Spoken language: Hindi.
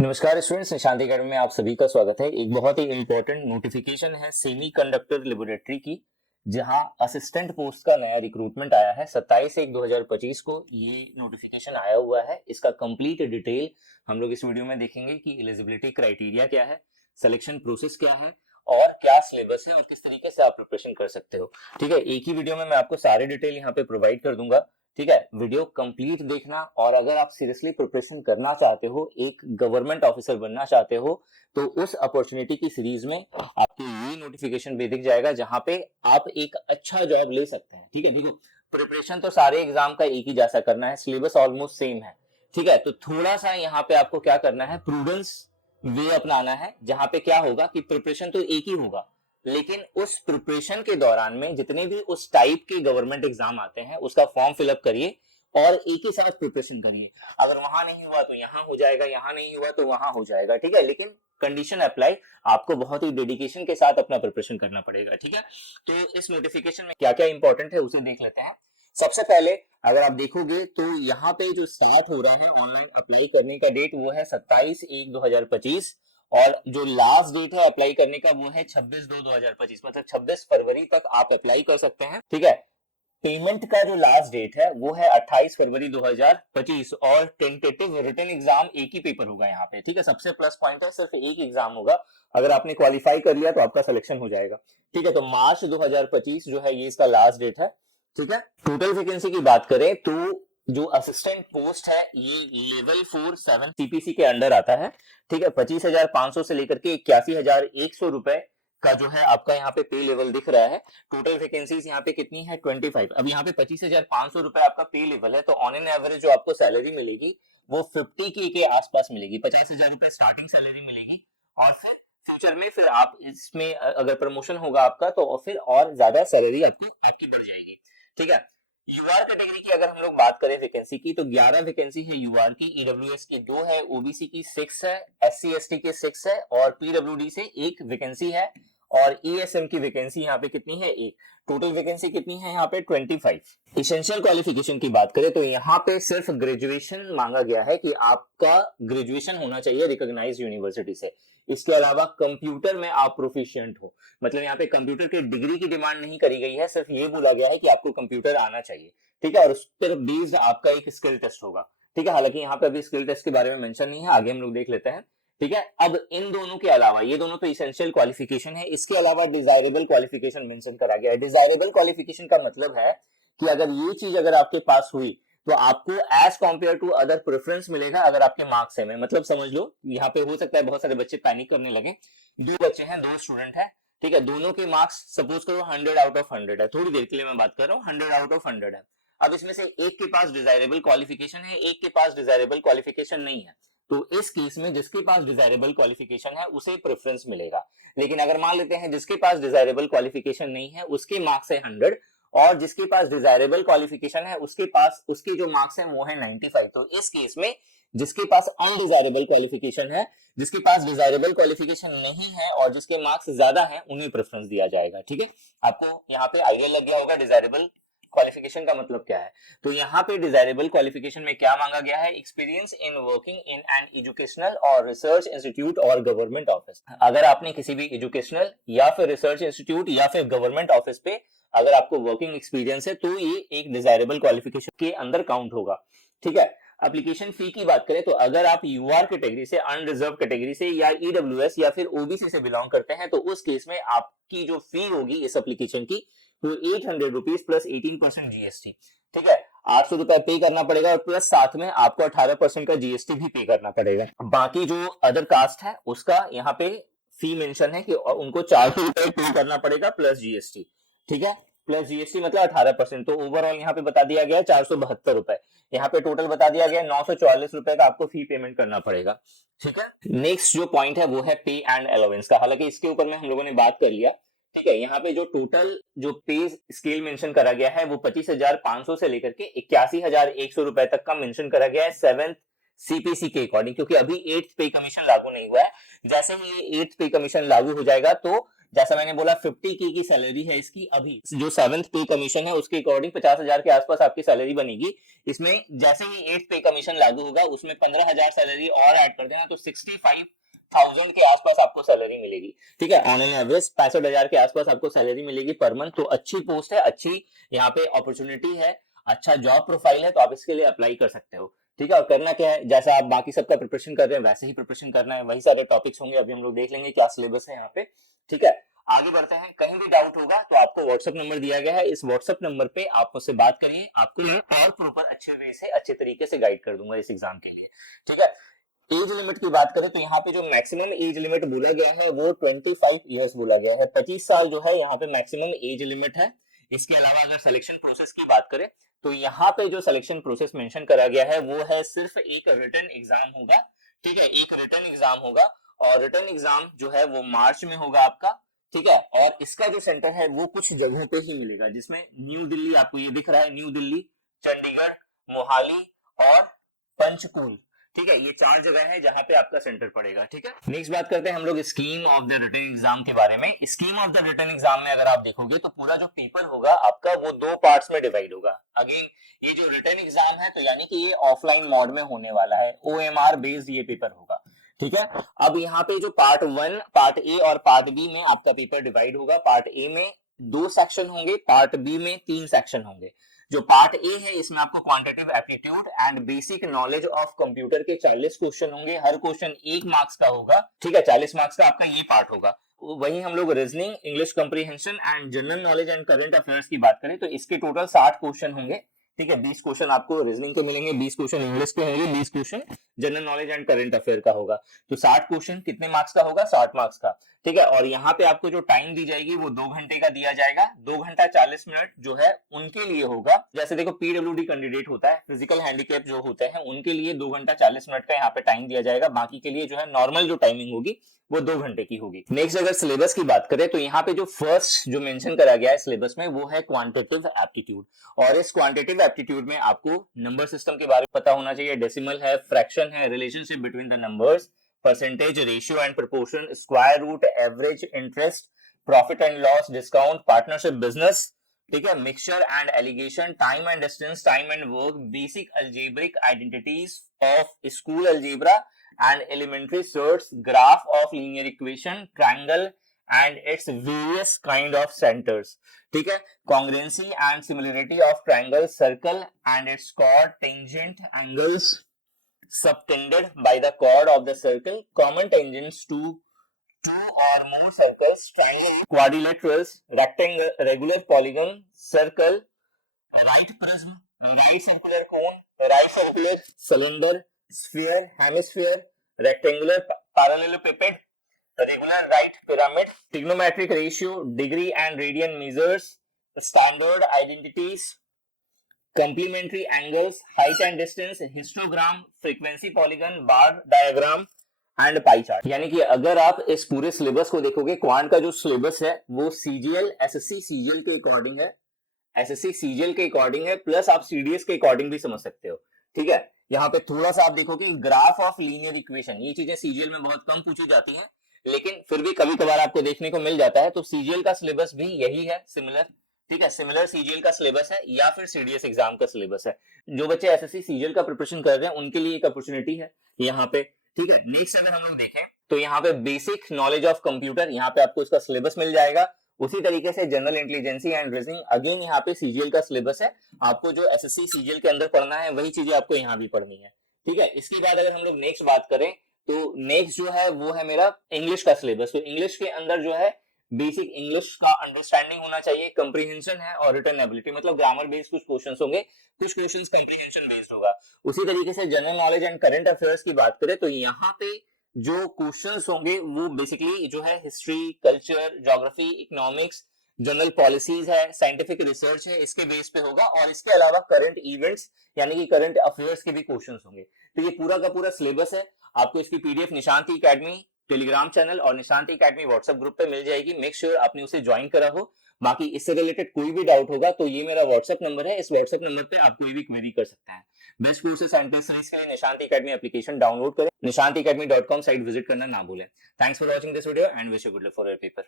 नमस्कार स्टूडेंट्स, निशांत अकेडमी में आप सभी का स्वागत है। एक बहुत ही इंपॉर्टेंट नोटिफिकेशन है सेमीकंडक्टर लेबोरेटरी की, जहां असिस्टेंट पोस्ट का नया रिक्रूटमेंट आया है। 27/1/2025 को ये नोटिफिकेशन आया हुआ है। इसका कंप्लीट डिटेल हम लोग इस वीडियो में देखेंगे कि एलिजिबिलिटी क्राइटेरिया क्या है, सिलेक्शन प्रोसेस क्या है और क्या सिलेबस है और किस तरीके से आप प्रिपरेशन कर सकते हो। ठीक है, एक ही वीडियो में मैं आपको सारे डिटेल यहाँ पे प्रोवाइड कर दूंगा। ठीक है, वीडियो कंप्लीट देखना। और अगर आप सीरियसली प्रिपरेशन करना चाहते हो, एक गवर्नमेंट ऑफिसर बनना चाहते हो, तो उस अपॉर्चुनिटी की सीरीज में आपको ये नोटिफिकेशन भी दिख जाएगा जहां पे आप एक अच्छा जॉब ले सकते हैं। ठीक है, देखो प्रिपरेशन तो सारे एग्जाम का एक ही जैसा करना है, सिलेबस ऑलमोस्ट सेम है। ठीक है, तो थोड़ा सा यहाँ पे आपको क्या करना है, प्रूडेंस वे अपनाना है, जहां पे क्या होगा कि प्रिपरेशन तो एक ही होगा, लेकिन उस प्रिपरेशन के दौरान में जितने भी उस टाइप के गवर्नमेंट एग्जाम आते हैं उसका फॉर्म फिलअप करिए और एक ही साथ प्रिपरेशन करिए। अगर वहां नहीं हुआ तो यहां हो जाएगा, यहां नहीं हुआ तो वहां हो जाएगा। ठीक है, लेकिन कंडीशन अप्लाई, आपको बहुत ही डेडिकेशन के साथ अपना प्रिपरेशन करना पड़ेगा। ठीक है, तो इस नोटिफिकेशन में क्या क्या इंपॉर्टेंट है उसे देख लेते हैं। सबसे पहले अगर आप देखोगे तो यहाँ पे जो स्टार्ट हो रहा है ऑनलाइन अप्लाई करने का डेट, वो है 27/1/2025 और जो लास्ट डेट है अप्लाई करने का वो है 26/2/2025, मतलब 26 फरवरी तक आप अप्लाई कर सकते हैं। ठीक है, पेमेंट का जो लास्ट डेट है वो है 28 फरवरी 2025 और टेंटेटिव रिटन एग्जाम एक ही पेपर होगा यहाँ पे। ठीक है, सबसे प्लस पॉइंट है सिर्फ एक एग्जाम होगा। अगर आपने क्वालिफाई कर लिया तो आपका सिलेक्शन हो जाएगा। ठीक है, तो मार्च 2025 जो है ये इसका लास्ट डेट है। ठीक है, टोटल वैकेंसी की बात करें तो जो असिस्टेंट पोस्ट है ये लेवल 4/7 सीपीसी के अंडर आता है। ठीक है, 25,500 से लेकर के 81,100 रुपए का जो है आपका यहाँ पे लेवल दिख रहा है। टोटल वैकेंसीज यहाँ पे कितनी है, 25। अब यहाँ पे 25,500 रुपए आपका पे लेवल है, तो ऑन एन एवरेज जो आपको सैलरी मिलेगी वो 50K के आसपास मिलेगी। 50,000 रुपए स्टार्टिंग सैलरी मिलेगी और फिर फ्यूचर में फिर आप इसमें अगर प्रमोशन होगा आपका तो फिर और ज्यादा सैलरी आपको आपकी बढ़ जाएगी। ठीक है, यूआर कैटेगरी की अगर हम लोग बात करें वैकेंसी की, तो 11 वैकेंसी है यूआर की, ईडब्ल्यूएस की 2 है, ओबीसी की 6 है, एससी एसटी के 6 है और पीडब्ल्यूडी से 1 वैकेंसी है और ईएसएम की वैकेंसी यहाँ पे कितनी है, 1। टोटल वैकेंसी कितनी है यहाँ पे, 25। इसेंशियल क्वालिफिकेशन की बात करें तो यहाँ पे सिर्फ ग्रेजुएशन मांगा गया है कि आपका ग्रेजुएशन होना चाहिए रिकॉग्नाइज्ड यूनिवर्सिटी से। इसके अलावा कंप्यूटर में आप प्रोफिशिएंट हो, मतलब यहाँ पे कंप्यूटर के डिग्री की डिमांड नहीं करी गई है, सिर्फ ये बोला गया है कि आपको कंप्यूटर आना चाहिए। ठीक है, और उस पर बेस्ड आपका एक स्किल टेस्ट होगा। ठीक है, हालांकि यहाँ पे अभी स्किल टेस्ट के बारे में मेंशन नहीं है, आगे हम लोग देख लेते हैं। ठीक है, अब इन दोनों के अलावा, ये दोनों तो इसेंशियल क्वालिफिकेशन है, इसके अलावा डिजायरेबल क्वालिफिकेशन मेंशन करा गया है। डिजायरेबल क्वालिफिकेशन का मतलब है कि अगर ये चीज अगर आपके पास हुई तो आपको as compare to other preference मिलेगा अगर आपके मार्क्स सेम है। मतलब समझ लो यहाँ पे हो सकता है बहुत सारे बच्चे पैनिक करने लगे। 2 बच्चे हैं, 2 स्टूडेंट हैं। ठीक है, दोनों के मार्क्स सपोज करो 100 आउट ऑफ 100 है, थोड़ी देर के लिए मैं बात कर रहा हूँ, 100 आउट ऑफ 100 है। अब इसमें से एक के पास डिजायरेबल क्वालिफिकेशन है, एक के पास डिजायरेबल क्वालिफिकेशन नहीं है, तो इस केस में जिसके पास डिजायरेबल क्वालिफिकेशन है उसे प्रेफरेंस मिलेगा। लेकिन अगर मान लेते हैं जिसके पास डिजायरेबल क्वालिफिकेशन नहीं है उसके मार्क्स है 100 और जिसके पास डिजायरेबल क्वालिफिकेशन है उसके पास उसके जो मार्क्स है वो है 95, तो इस केस में जिसके पास अनडिजायरेबल क्वालिफिकेशन है, जिसके पास डिजायरेबल क्वालिफिकेशन नहीं है और जिसके मार्क्स ज्यादा है उन्हें प्रेफरेंस दिया जाएगा। ठीक है, आपको यहाँ पे आइडिया लग गया होगा डिजायरेबल क्वालिफिकेशन का मतलब क्या है। तो यहाँ पे डिजायरेबल क्वालिफिकेशन में क्या मांगा गया है, experience in working in an educational और रिसर्च इंस्टीट्यूट और गवर्नमेंट ऑफिस। अगर आपने किसी भी एजुकेशनल या फिर रिसर्च इंस्टीट्यूट या फिर गवर्नमेंट ऑफिस पे अगर आपको वर्किंग एक्सपीरियंस है तो ये एक डिजायरेबल क्वालिफिकेशन के अंदर काउंट होगा। ठीक है, एप्लीकेशन फी की बात करें तो अगर आप यूआर कैटेगरी से, अनरिजर्व कैटेगरी से या ईडब्ल्यूएस या फिर ओबीसी से बिलोंग करते हैं तो उस केस में आपकी जो फी होगी इस एप्लीकेशन की तो 800 रुपीज प्लस 18% जीएसटी। ठीक है, 800 रुपए पे करना पड़ेगा और प्लस साथ में आपको 18% का जीएसटी भी पे करना पड़ेगा। बाकी जो अदर कास्ट है उसका यहाँ पे फी मेंशन है कि उनको 400 रुपए पे करना पड़ेगा प्लस जीएसटी। ठीक है, प्लस जीएसटी मतलब 18%, तो ओवरऑल यहाँ पे बता दिया गया 472 रुपए। यहाँ पे टोटल बता दिया गया 944 रुपए का आपको फी पेमेंट करना पड़ेगा। ठीक है, नेक्स्ट जो पॉइंट है वो है पे एंड अलाउंस का, हालांकि इसके ऊपर में हम लोगों ने बात कर लिया। ठीक है, यहाँ पे जो टोटल जो पे स्केल मेंशन करा गया है वो 25,500 से लेकर के 81,100 रुपए तक का मेंशन करा गया है 7th सीपीसी के अकॉर्डिंग, क्योंकि अभी 8th पे कमीशन लागू नहीं हुआ है। जैसे ही ये 8th पे कमीशन लागू हो जाएगा तो जैसा मैंने बोला 50K की सैलरी है इसकी, अभी जो 7th पे कमीशन है उसके अकॉर्डिंग 50,000 के आसपास आपकी सैलरी बनेगी। इसमें जैसे ही 8th पे कमीशन लागू होगा उसमें 15,000 सैलरी और ऐड कर देना तो 65,000 के आसपास आपको सैलरी मिलेगी। ठीक है, ऑन एन एवरेज 65,000 के आसपास आपको सैलरी मिलेगी पर मंथ। तो अच्छी पोस्ट है, अच्छी यहाँ पे अपॉर्चुनिटी है, अच्छा जॉब प्रोफाइल है, तो आप इसके लिए अप्लाई कर सकते हो। ठीक है, और करना क्या है, जैसा आप बाकी सबका प्रिपरेशन कर रहे हैं वैसे ही प्रिपरेशन करना है, वही सारे टॉपिक्स होंगे, अभी हम लोग देख लेंगे क्या सिलेबस है यहाँ पे। ठीक है, आगे बढ़ते हैं। कहीं भी डाउट होगा तो आपको व्हाट्सएप नंबर दिया गया है, इस व्हाट्सएप नंबर पे आप मुझसे बात करिए, आपको मैं और प्रॉपर अच्छे वे से अच्छे तरीके से गाइड कर दूंगा इस एग्जाम के लिए। ठीक है, एज लिमिट की बात करें तो यहाँ पे जो मैक्सिमम एज लिमिट बोला गया है वो 25 इयर्स बोला गया है, 25 साल जो है यहाँ पे मैक्सिमम एज लिमिट है। इसके अलावा अगर सिलेक्शन प्रोसेस की बात करें तो यहाँ पे जो सिलेक्शन प्रोसेस मेंशन करा गया है वो है सिर्फ एक रिटन एग्जाम होगा। ठीक है, एक रिटन एग्जाम होगा और रिटन एग्जाम जो है वो मार्च में होगा आपका। ठीक है, और इसका जो सेंटर है वो कुछ जगहों पे ही मिलेगा, जिसमें न्यू दिल्ली, आपको ये दिख रहा है न्यू दिल्ली, चंडीगढ़, मोहाली और पंचकुल। ठीक है, ये 4 जगह है जहां पे आपका सेंटर पड़ेगा। ठीक है, नेक्स्ट बात करते हैं हम लोग scheme of the written exam के बारे में। Scheme of the written exam में अगर आप देखोगे तो पूरा जो पेपर होगा आपका वो 2 पार्ट्स में डिवाइड होगा। अगेन ये जो रिटन एग्जाम है तो यानी कि ये ऑफलाइन मोड में होने वाला है, OMR बेस्ड ये पेपर होगा। ठीक है, अब यहाँ पे जो पार्ट 1, पार्ट ए और पार्ट बी में आपका पेपर डिवाइड होगा। पार्ट ए में 2 सेक्शन होंगे, पार्ट बी में 3 सेक्शन होंगे। जो पार्ट ए है इसमें आपको quantitative aptitude and basic knowledge of computer के 40 क्वेश्चन होंगे, हर क्वेश्चन 1 मार्क्स का होगा। ठीक है, 40 मार्क्स का आपका ये पार्ट होगा। वहीं हम लोग reasoning, English comprehension and general knowledge and current affairs की बात करें तो इसके टोटल 60 क्वेश्चन होंगे। ठीक है, 20 क्वेश्चन आपको रीजनिंग के मिलेंगे, 20 क्वेश्चन इंग्लिश के होंगे, 20 question general knowledge and current affair का होगा। तो 60 क्वेश्चन कितने मार्क्स का होगा, 60 मार्क्स का। ठीक है, और यहाँ पे आपको जो टाइम दी जाएगी वो 2 घंटे का दिया जाएगा। 2 घंटा 40 मिनट जो है उनके लिए होगा, जैसे देखो PWD कैंडिडेट होता है, फिजिकल हैंडीकैप जो होते हैं उनके लिए 2 घंटा 40 मिनट का यहाँ पे टाइम दिया जाएगा। बाकी के लिए जो है नॉर्मल जो टाइमिंग होगी वो 2 घंटे की होगी। नेक्स्ट अगर सिलेबस की बात करें तो यहाँ पे जो फर्स्ट जो मेंशन करा गया है सिलेबस में वो है क्वांटिटेटिव एप्टीट्यूड, और इस क्वांटिटेटिव एप्टीट्यूड में आपको नंबर सिस्टम के बारे में पता होना चाहिए, डेसिमल है, फ्रैक्शन है, relationship between the numbers, percentage, ratio and proportion, square root, average, interest, profit and loss, discount, partnership, business. ठीक है, mixture and alligation, time and distance, time and work, basic algebraic identities of school algebra and elementary sorts, graph of linear equation, triangle and its various kind of centers. ठीक है, congruency and similarity of triangle, circle and its chord, tangent, angles subtended by the chord of the circle, common tangents to two or more circles, triangle, quadrilaterals, rectangle, regular polygon, circle, right prism, right circular cone, right circular cylinder, sphere, hemisphere, rectangular parallelepiped, regular right pyramid, trigonometric ratio, degree and radian measures, standard identities, complementary angles, height and distance, histogram, frequency polygon, bar diagram and pie chart. यानी कि अगर आप इस पूरे सिलेबस को देखोगे, क्वांट का जो सिलेबस है वो CGL, SSC CGL के अकॉर्डिंग है, SSC CGL के अकॉर्डिंग है, प्लस आप CDS के अकॉर्डिंग भी समझ सकते हो। ठीक है, यहाँ पे थोड़ा सा आप देखोगे ग्राफ ऑफ लीनियर इक्वेशन, ये चीजें CGL में बहुत कम पूछी जाती हैं, लेकिन फिर भी कभी कभार आपको देखने को मिल जाता है। तो CGL का सिलेबस भी यही है, सिमिलर। ठीक है, सिमिलर CGL का सिलेबस है या फिर CDS एग्जाम का सिलेबस है। जो बच्चे SSC CGL का प्रिपरेशन कर रहे हैं उनके लिए एक अपॉर्चुनिटी है यहाँ पे। ठीक है, नेक्स्ट अगर हम लोग देखें तो यहाँ पे बेसिक नॉलेज ऑफ कंप्यूटर, यहाँ पे आपको इसका सिलेबस मिल जाएगा। उसी तरीके से general intelligency and reasoning, again यहाँ पे CGL का सिलेबस है, आपको जो SSC CGL के अंदर पढ़ना है वही चीजें आपको यहाँ भी पढ़नी है। ठीक है, इसके बाद अगर हम लोग नेक्स्ट बात करें तो नेक्स्ट जो है वो है मेरा इंग्लिश का सिलेबस। तो इंग्लिश के अंदर जो है बेसिक इंग्लिश का अंडरस्टैंडिंग होना चाहिए, कंप्रीहेंशन है और रिटन एबिलिटी, मतलब ग्रामर बेस्ड कुछ क्वेश्चंस होंगे, कुछ क्वेश्चंस कंप्रीहेंशन बेस्ड होगा। उसी तरीके से general knowledge and current affairs की बात करें तो यहाँ पे जो क्वेश्चंस होंगे वो बेसिकली जो है history, culture, geography, economics, general policies है, साइंटिफिक रिसर्च है, इसके बेस पे होगा। और इसके अलावा करंट इवेंट्स यानी कि करंट अफेयर्स के भी क्वेश्चंस होंगे। तो ये पूरा का पूरा सिलेबस है, आपको इसकी PDF निशांति एकेडमी टेलीग्राम चैनल और निशांति एकेडमी व्हाट्सएप ग्रुप पे मिल जाएगी। मेक श्योर आपने उसे ज्वाइन करा हो। बाकी इससे रिलेटेड कोई भी डाउट होगा तो ये मेरा व्हाट्सएप नंबर है, इस व्हाट्सएप नंबर पे आप कोई भी क्वेरी कर सकते हैं। Best courses and test series के लिए निशांति एकेडमी एप्लीकेशन डाउनलोड करें, nishantiacademy.com साइट विजिट करना ना भूलें। Thanks for watching this video and wish you good luck for your paper.